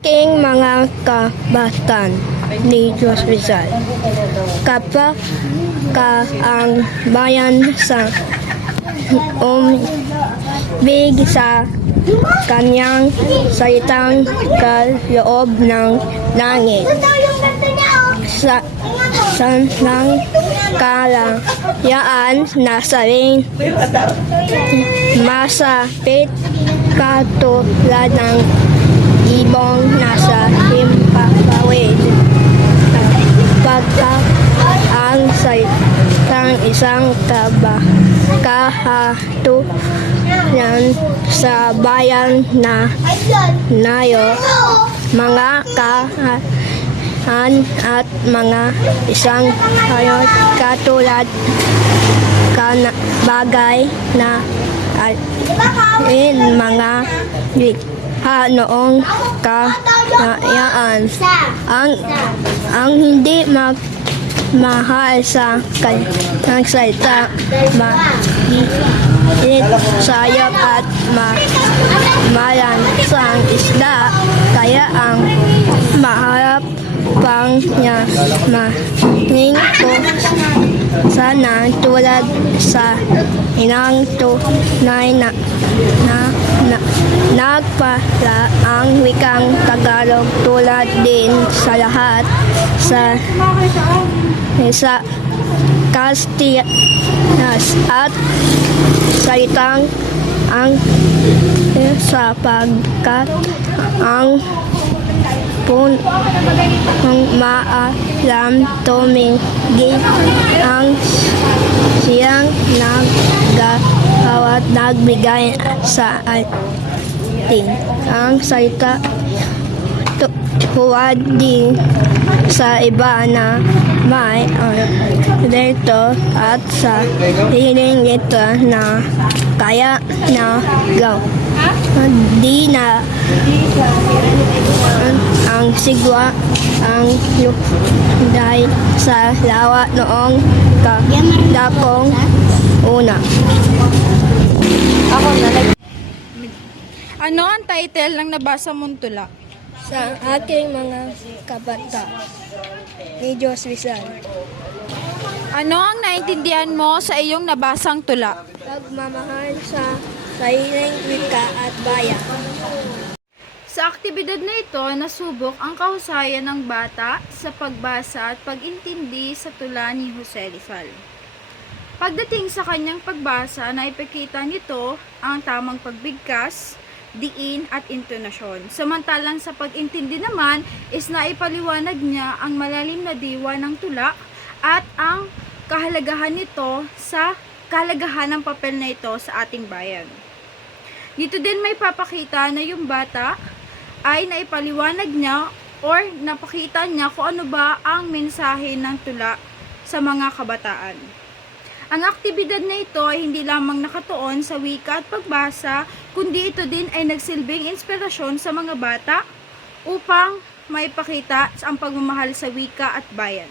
King mga kabatan ni Diyos Rizal. Kapag ka ang bayan sa umbig sa kanyang salitang kaloob ng langit. Sa sanang kalayaan na saling masapit katulad ng ibong nasa himpapawid. Pagka ang salitang isang taba kahatulan sa bayan na nayo mga kahan at mga isang hayot katulad kana bagay na alin mga ha noong kahayaan ang ang hindi mag mahal sa kanyang salita mainit sayap at ma malan sa isda. Kaya ang maharap pang niya maning ko sana tulad sa inang tunay na na, na nagpala ang wikang Tagalog tulad din sa lahat sa sa Kastilyanas at salitang ang sapagkat ang pun ang maalam tumingin ang siyang naggawat nagbigay sa atin ang salita huwad din sa iba na may dito at sa hiling ito na kaya na gaw di na ang sigwa ang dahil sa lawa noong kadakong una. Ako na. Nag- ano ang title ng nabasa mong tula? Sa aking mga kabata ni Diyos Rizal, Ano ang naintindihan mo sa iyong nabasang tula? pagmamahal sa sariling wika at bayan. Sa aktibidad na ito, nasubok ang kahusayan ng bata sa pagbasa at pag-intindi sa tula ni Jose Rizal. Pagdating sa kanyang pagbasa, naipakita nito ang tamang pagbigkas, diin at intonasyon. Samantalang sa pag-intindi naman is naipaliwanag niya ang malalim na diwa ng tula at ang kahalagahan nito sa kahalagahan ng papel na ito sa ating bayan. Dito din may papakita na yung bata ay naipaliwanag niya or napakita niya kung ano ba ang mensahe ng tula sa mga kabataan. Ang aktibidad na ito ay hindi lamang nakatuon sa wika at pagbasa, kundi ito din ay nagsilbing inspirasyon sa mga bata upang maipakita ang pagmamahal sa wika at bayan.